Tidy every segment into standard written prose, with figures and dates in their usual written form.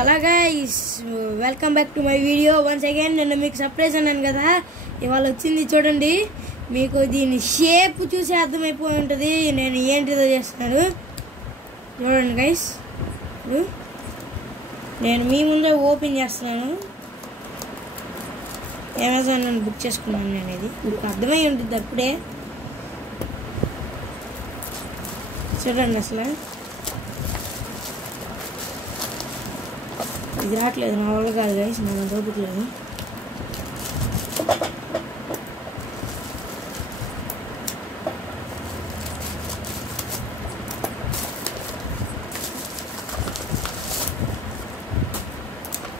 Hello guys, welcome back to my video once again. నేను మీకు surprise అన్నాను కదా, ఇవాళ వచ్చింది చూడండి. మీకు దీని షేప్ చూసి అర్థమైపోయి ఉంటుంది నేను ఏంటిదో చేస్తున్నాను. చూడండి గైస్, నేను మీ ముందే ఓపెన్ చేస్తున్నాను. అమెజాన్ నన్ను బుక్ చేసుకున్నాను నేను. ఇది మీకు అర్థమై ఉంటుంది అప్పుడే. చూడండి, అసలు ఇది రావట్లేదు, నా వల్ల కాదు గైస్, మనం దొరకట్లేదు.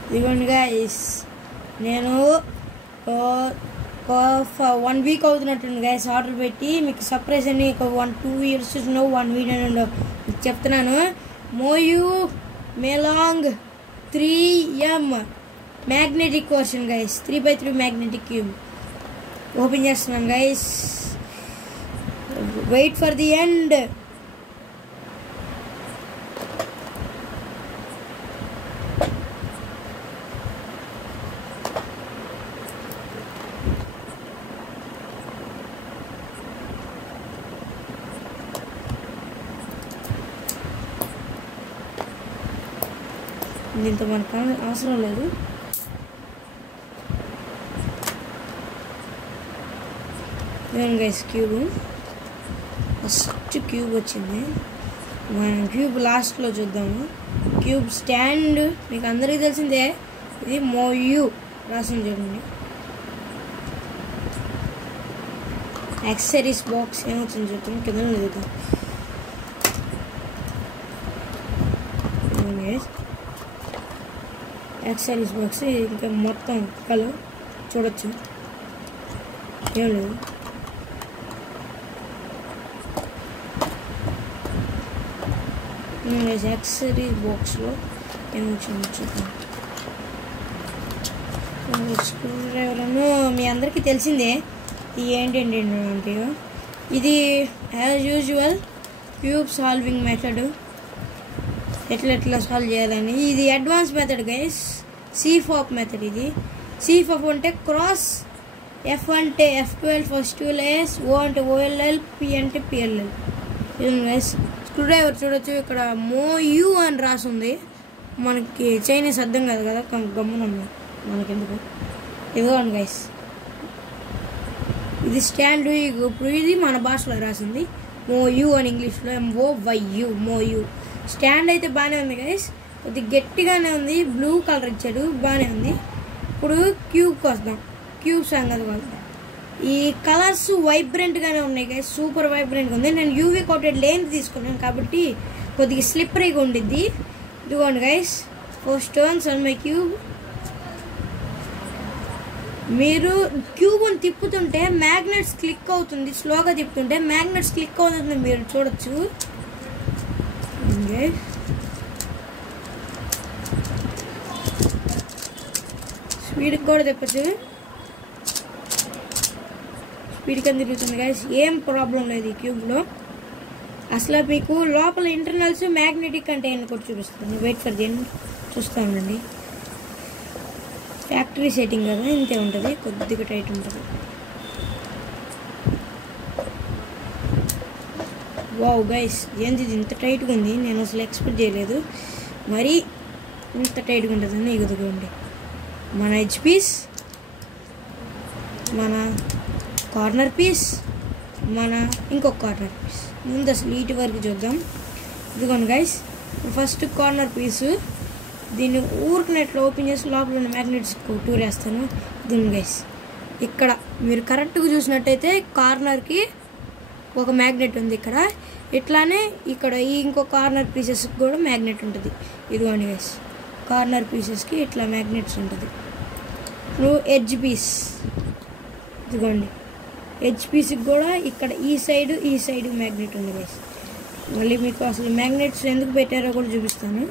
ఇదిగోండి గైస్, నేను 1 వీక్ అవుతున్నట్టుంది గైస్ ఆర్డర్ పెట్టి. మీకు సర్ప్రైజ్ అని 2 years 1 వీక్ అని మీకు చెప్తున్నాను. MoYu Meilong 3M magnetic version guys, 3x3 magnetic cube open చేస్తున్నాను guys. Wait for the end. దీంతో మనకు అవసరం లేదు. ఇదేం గైస్ క్యూబ్, ఫస్ట్ క్యూబ్ వచ్చింది. మనం క్యూబ్ లాస్ట్లో చూద్దాము. క్యూబ్ స్టాండ్ మీకు అందరికీ తెలిసిందే, ఇది మోయు రాసింది చూడండి. యాక్సెసరీస్ బాక్స్ ఏమొచ్చింది చూద్దాం, కింద చూద్దాం. యాక్సెసరీస్ బాక్స్ ఇంకా మొత్తం కలర్ చూడొచ్చు, ఏం లేదు. యాక్సెసరీస్ బాక్స్లో ఏమొచ్చింది చూద్దాం. స్క్రూ డ్రైవర్ మీ అందరికీ తెలిసిందే. ఇది ఏంటండి అంటే, ఇది as usual cube solving method, ఎట్లా సాల్వ్ చేయాలని. ఇది advance method guys, CFOP method. ఇది CFOP అంటే క్రాస్, F అంటే F12 ఫస్ట్ 2 layers, O అంటే OLL, P అంటే PLL. ఇది గైస్ స్క్రూ డ్రైవర్ చూడొచ్చు, ఇక్కడ మోయు అని రాసింది. మనకి చైనీస్ అర్థం కాదు కదా, గమ్మున ఉంది మనకెందుకు. ఇదిగోండి గైస్, ఇది స్టాండ్. ఇప్పుడు ఇది మన భాషలో రాసింది మోయు అని, ఇంగ్లీష్లో MOYU మోయు. స్టాండ్ అయితే బాగానే ఉంది గైస్, కొద్దిగా గట్టిగానే ఉంది. బ్లూ కలర్ ఇచ్చాడు, బాగానే ఉంది. ఇప్పుడు క్యూబ్కి వస్తాం. క్యూబ్ సంగతి వస్తాం. ఈ కలర్స్ వైబ్రెంట్గానే ఉన్నాయి గైస్, సూపర్ వైబ్రెంట్గా ఉంది. నేను UV కోటెడ్ లేని తీసుకున్నాను కాబట్టి కొద్దిగా స్లిప్పరీగా ఉండిద్ది. ఇదిగోండి guys, 4 stones on my cube. మీరు క్యూబ్ని తిప్పుతుంటే మ్యాగ్నెట్స్ క్లిక్ అవుతుంది, స్లోగా తిప్పుతుంటే మ్యాగ్నెట్స్ క్లిక్ అవుతుంది, మీరు చూడొచ్చు. స్పీడ్కి కూడా తిప్పచ్చు, స్పీడ్కి తిరుగుతుంది గైస్, ఏం ప్రాబ్లం లేదు ఈ క్యూబ్లో. అసలు మీకు లోపల ఇంటర్నల్స్ మ్యాగ్నెటిక్ అంటే ఏంటి కూడా చూపిస్తుంది. వెయిట్ ఫర్ దేని చూస్తానండి. ఫ్యాక్టరీ సెట్టింగ్ కదా, ఇంతే ఉంటుంది, కొద్దిగా టైట్ ఉంటుంది. వావ్ గైస్, ఏంది ఇది ఇంత టైట్గా ఉంది, నేను అసలు ఎక్స్పెక్ట్ చేయలేదు మరి ఇంత టైట్గా ఉంటుందని. ఇదిగోండి మన ఎడ్జ్ పీస్, మన కార్నర్ పీస్, మన ఇంకొక కార్నర్ పీస్. ముందు అసలు వీటి వరకు చూద్దాం. ఇదిగోండి గైస్, ఫస్ట్ కార్నర్ పీసు. దీన్ని ఊరికినట్లు ఓపెన్ చేసి లోపల ఉన్న మ్యాగ్నెట్స్ టూర్ వేస్తాను. ఇదిగోండి గైస్, ఇక్కడ మీరు కరెక్ట్గా చూసినట్టయితే కార్నర్కి ఒక మ్యాగ్నెట్ ఉంది ఇక్కడ. ఇట్లానే ఇక్కడ ఈ ఇంకో కార్నర్ పీసెస్కి కూడా మ్యాగ్నెట్ ఉంటుంది. ఇదిగోండి గైస్, కార్నర్ పీసెస్కి ఇట్లా మ్యాగ్నెట్స్ ఉంటుంది. ఇప్పుడు ఎడ్జ్ పీస్, ఇదిగోండి ఎడ్జ్ పీస్కి కూడా ఇక్కడ ఈ సైడ్ మ్యాగ్నెట్ ఉంది గైస్. మళ్ళీ మీకు అసలు మ్యాగ్నెట్స్ ఎందుకు పెట్టారో కూడా చూపిస్తాను,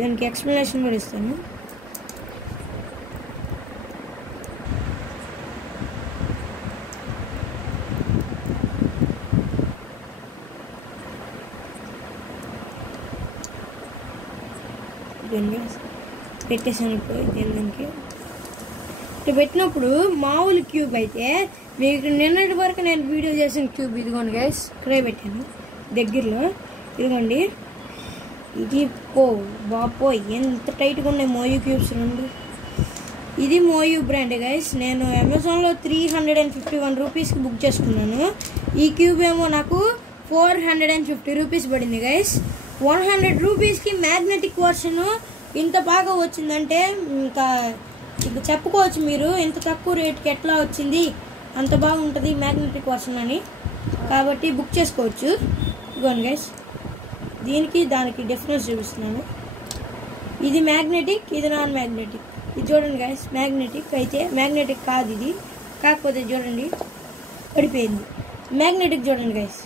దానికి ఎక్స్ప్లెనేషన్ కూడా ఇస్తాను. పెట్టేసాను. ఇప్పుడు దీనికి ఇట్లా పెట్టినప్పుడు మామూలు క్యూబ్ అయితే మీకు నిన్నటి వరకు నేను వీడియో చేసిన క్యూబ్ ఇదిగోండి గైస్, ఇక్కడే పెట్టాను దగ్గరలో. ఇదిగోండి, ఇది బాపో ఎంత టైట్గా ఉన్నాయి మోయూ క్యూబ్స్ రెండు. ఇది మోయూ బ్రాండ్ గైస్. నేను అమెజాన్లో 351 రూపీస్కి బుక్ చేసుకున్నాను. ఈ క్యూబ్ ఏమో నాకు 450 రూపీస్ పడింది గైస్. 100 రూపీస్కి మ్యాగ్నెటిక్ వర్షన్ ఇంత బాగా వచ్చిందంటే ఇంకా చెప్పుకోవచ్చు మీరు, ఇంత తక్కువ రేట్కి ఎట్లా వచ్చింది, అంత బాగుంటుంది మ్యాగ్నెటిక్ వర్షన్ అని. కాబట్టి బుక్ చేసుకోవచ్చు. ఇదిగోండి గైస్, దీనికి దానికి డిఫరెన్స్ చూపిస్తున్నాను. ఇది మ్యాగ్నెటిక్, ఇది నాన్ మ్యాగ్నెటిక్. ఇది చూడండి గైస్, మ్యాగ్నెటిక్ అయితే మ్యాగ్నెటిక్ కాదు ఇది, కాకపోతే చూడండి పడిపోయింది. మ్యాగ్నెటిక్ చూడండి గైస్,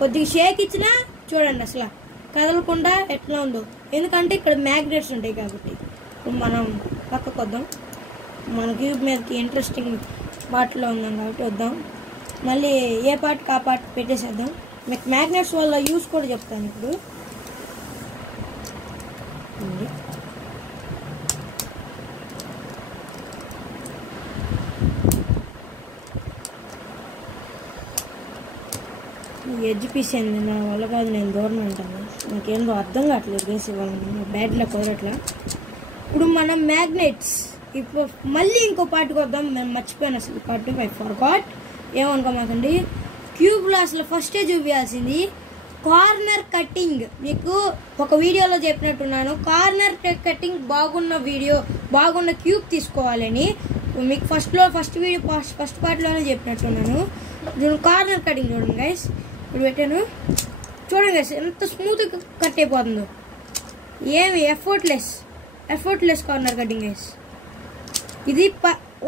కొద్దిగా షేక్ ఇచ్చినా చూడండి అసలు కదలకుండా ఎట్లా ఉందో, ఎందుకంటే ఇక్కడ మ్యాగ్నెట్స్ ఉంటాయి కాబట్టి. ఇప్పుడు మనం పక్కకు వద్దాం, మన క్యూబ్ మీదకి ఇంట్రెస్టింగ్ పార్ట్లో ఉందాం కాబట్టి వద్దాం. మళ్ళీ ఏ పార్ట్కి ఆ పార్ట్ పెట్టేసేద్దాం. మీకు మ్యాగ్నెట్స్ వల్ల యూస్ కూడా చెప్తాను ఇప్పుడు. ఎడ్జ్ పీస్ అయింది నా వల్ల కాదు, నేను దూరం అంటాను. నాకేందో అర్థం కావట్లేదు వేసి వాళ్ళని బ్యాడ్లో కుదరట్లా. ఇప్పుడు మనం మ్యాగ్నెట్స్ ఇప్పుడు మళ్ళీ ఇంకో పార్ట్కి వద్దాం. మేము మర్చిపోయాను అసలు పార్ట్, ఐ ఫర్గాట్. ఏమనుకోమాకండి, క్యూబ్లో అసలు ఫస్టే చూపించాల్సింది కార్నర్ కటింగ్. మీకు ఒక వీడియోలో చెప్పినట్టున్నాను, కార్నర్ కటింగ్ బాగున్న క్యూబ్ తీసుకోవాలని. మీకు ఫస్ట్ వీడియో ఫస్ట్ పార్ట్లోనే చెప్పినట్టున్నాను. కార్నర్ కటింగ్ చూడండి గైస్, ఇప్పుడు పెట్టాను చూడండి గైస్ ఎంత స్మూత్గా కట్ అయిపోతుందో. ఏమి ఎఫర్ట్లెస్ కార్నర్ కటింగ్ గైస్. ఇది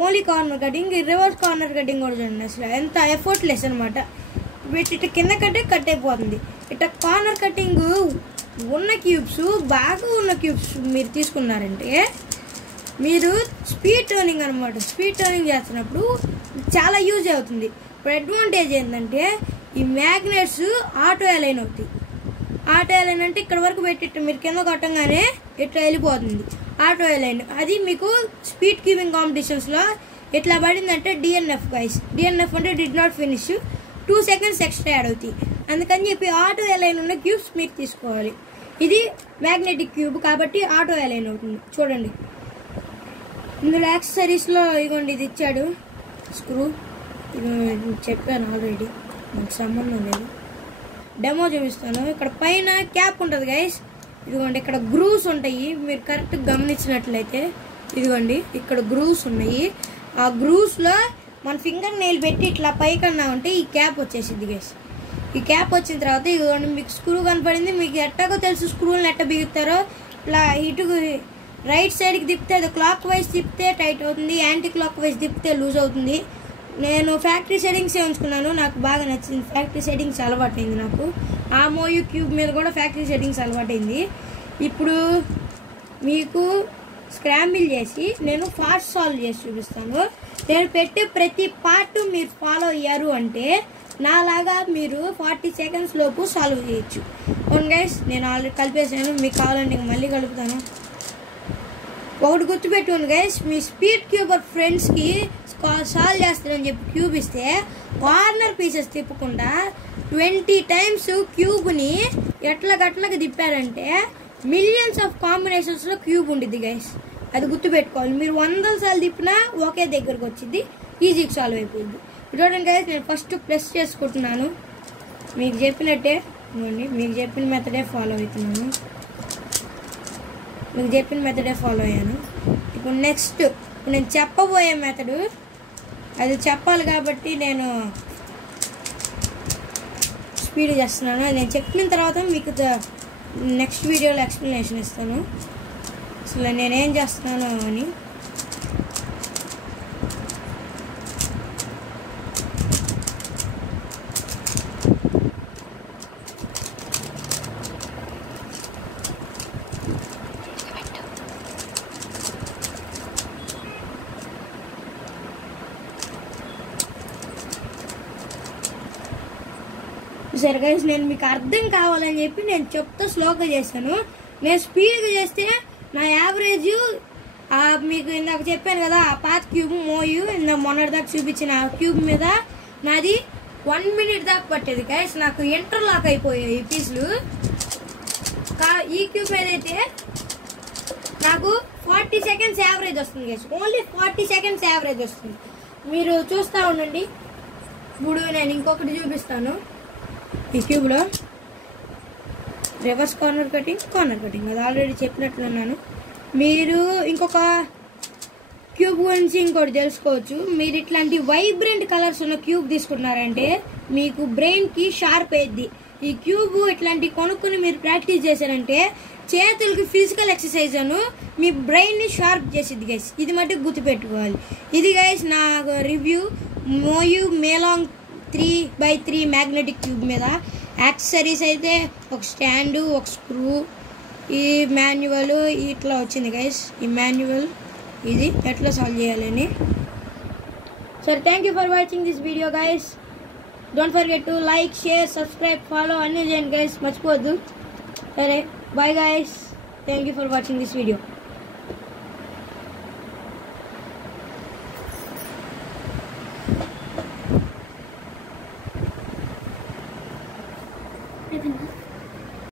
only corner cutting, reverse corner cutting కూడా చూడండి అసలు ఎంత ఎఫర్ట్లెస్ అనమాట. ఇట్లా కింద కట్ అయిపోతుంది. ఇట్లా కార్నర్ కటింగ్ బాగా ఉన్న క్యూబ్స్ మీరు తీసుకున్నారంటే మీరు స్పీడ్ టర్నింగ్ అనమాట, స్పీడ్ టర్నింగ్ చేస్తున్నప్పుడు చాలా యూజ్ అవుతుంది. ఇప్పుడు అడ్వాంటేజ్ ఏంటంటే ఈ మ్యాగ్నెట్స్ ఆటో అలైన్ అవుతాయి. ఆటో అలైన్ అంటే ఇక్కడ వరకు పెట్టి మీరు కింద కొట్టంగానే ఇట్లా వెళ్ళిపోతుంది ఆటో అలైన్. అది మీకు స్పీడ్ కీపింగ్ కాంపిటీషన్స్లో ఇట్లా పడిందంటే డిఎన్ఎఫ్ గైస్. డిఎన్ఎఫ్ అంటే did not finish, 2 seconds extra add అవుతాయి. అందుకని చెప్పి ఆటో అలైన్ ఉన్న క్యూబ్స్ మీరు తీసుకోవాలి. ఇది మ్యాగ్నెటిక్ క్యూబ్ కాబట్టి ఆటో అలైన్ అవుతుంది. చూడండి ఇందులో యాక్సెసరీస్లో ఇదిగోండి, ఇది ఇచ్చాడు స్క్రూ. చెప్పాను ఆల్రెడీ, నాకు సంబంధం లేదు, డెమో చూపిస్తాను. ఇక్కడ పైన క్యాప్ ఉంటుంది గైస్. ఇదిగోండి ఇక్కడ గ్రూవ్స్ ఉంటాయి, మీరు కరెక్ట్గా గమనించినట్లయితే ఇదిగోండి ఇక్కడ గ్రూవ్స్ ఉన్నాయి. ఆ గ్రూవ్స్లో మన ఫింగర్ నెయిల్ పెట్టి ఇట్లా పైకన్నా ఉంటే ఈ క్యాప్ వచ్చేసింది గైస్. ఈ క్యాప్ వచ్చిన తర్వాత ఇదిగోండి మీకు స్క్రూ కనపడింది. మీకు ఎట్టాగో తెలుసు స్క్రూలను ఎట్ట బిగుతారో. ఇట్లా ఇటు రైట్ సైడ్కి తిప్పితే అది క్లాక్ వైజ్ తిప్పితే టైట్ అవుతుంది, యాంటీ క్లాక్ వైజ్ తిప్పితే లూజ్ అవుతుంది. నేను ఫ్యాక్టరీ సెట్టింగ్సే ఉంచుకున్నాను, నాకు బాగా నచ్చింది. ఫ్యాక్టరీ సెట్టింగ్స్ అలవాటైంది నాకు. ఆ మోయూ క్యూబ్ మీద కూడా ఫ్యాక్టరీ సెట్టింగ్స్ అలవాటైంది. ఇప్పుడు మీకు స్క్రాంబుల్ చేసి నేను ఫాస్ట్ సాల్వ్ చేసి చూపిస్తాను. నేను పెట్టే ప్రతి పార్ట్ మీరు ఫాలో అయ్యారు అంటే నాలాగా మీరు 40 seconds లోపు సాల్వ్ చేయొచ్చు. అవును గైస్, నేను ఆల్రెడీ కలిపేసాను, మీకు కావాలంటే మళ్ళీ కలుపుతాను. ఒకటి గుర్తుపెట్టుకోండి గైస్, మీ స్పీడ్ క్యూబర్ ఫ్రెండ్స్కి సాల్వ్ చేస్తారని చెప్పి క్యూబ్ ఇస్తే కార్నర్ పీసెస్ తిప్పకుండా 20 times క్యూబ్ని ఎట్లకి తిప్పారంటే మిలియన్స్ ఆఫ్ కాంబినేషన్స్లో క్యూబ్ ఉంటుంది గైస్. అది గుర్తుపెట్టుకోవాలి. మీరు 100 సార్లు తిప్పినా ఒకే దగ్గరకు వచ్చింది, ఈజీగా సాల్వ్ అయిపోయింది. చూడండి గైస్, నేను ఫస్ట్ ప్రెస్ చేసుకుంటున్నాను. మీకు చెప్పినట్టే ఇవ్వండి, మీకు చెప్పిన మెథడే ఫాలో అవుతున్నాను. మీకు చెప్పిన మెథడే ఫాలో అయ్యాను. ఇప్పుడు నెక్స్ట్ నేను చెప్పబోయే మెథడు అది చెప్పాలి కాబట్టి నేను స్పీడ్ చేస్తున్నాను. నేను చెప్పిన తర్వాత మీకు నెక్స్ట్ వీడియోలో ఎక్స్ప్లెనేషన్ ఇస్తాను అసలు నేనేం చేస్తున్నాను అని. సరే గైస్, నేను మీకు అర్థం కావాలని చెప్పి నేను చెప్తా స్లోగా చేశాను. నేను స్పీడ్గా చేస్తే నా యావరేజ్ మీకు ఇందాక చెప్పాను కదా ఆ పాత క్యూబ్ మోయు మొన్నటిదాకా చూపించిన క్యూబ్ మీద నాది 1 minute దాకా పట్టేది గైస్. నాకు ఇంటర్లాక్ అయిపోయాయి ఈ పీసులు. ఈ క్యూబ్ మీద అయితే నాకు 40 seconds యావరేజ్ వస్తుంది గైస్. ఓన్లీ 40 seconds యావరేజ్ వస్తుంది. మీరు చూస్తూ ఉండండి. ఇప్పుడు నేను ఇంకొకటి చూపిస్తాను. ఈ క్యూబ్లో రివర్స్ కార్నర్ కటింగ్ అది ఆల్రెడీ చెప్పినట్లున్నాను. మీరు ఇంకొక క్యూబ్ గురించి ఇంకోటి తెలుసుకోవచ్చు. మీరు ఇట్లాంటి వైబ్రెంట్ కలర్స్ ఉన్న క్యూబ్ తీసుకున్నారంటే మీకు బ్రెయిన్కి షార్ప్ అయ్యిద్ది. ఈ క్యూబ్ ఇట్లాంటి కొనుక్కుని మీరు ప్రాక్టీస్ చేశారంటే చేతులకి ఫిజికల్ ఎక్సర్సైజ్ అను మీ బ్రెయిన్ని షార్ప్ చేసిద్ది గైస్. ఇది మటుకు గుర్తుపెట్టుకోవాలి. ఇది గైస్ నా రివ్యూ మోయు మేలాంగ్ 3x3 మ్యాగ్నెటిక్ క్యూబ్ మీద. యాక్సెసరీస్ అయితే ఒక స్టాండు, ఒక స్క్రూ, ఈ మాన్యువల్ ఇట్లా వచ్చింది గైస్. ఈ మాన్యువల్ ఇది ఎట్లా సాల్వ్ చేయాలని. సరే, thank you for watching this video guys. Don't forget to like, share, subscribe, follow అన్నీ చేయండి గైస్, మర్చిపోవద్దు. సరే, bye guys. Thank you for watching this video. I think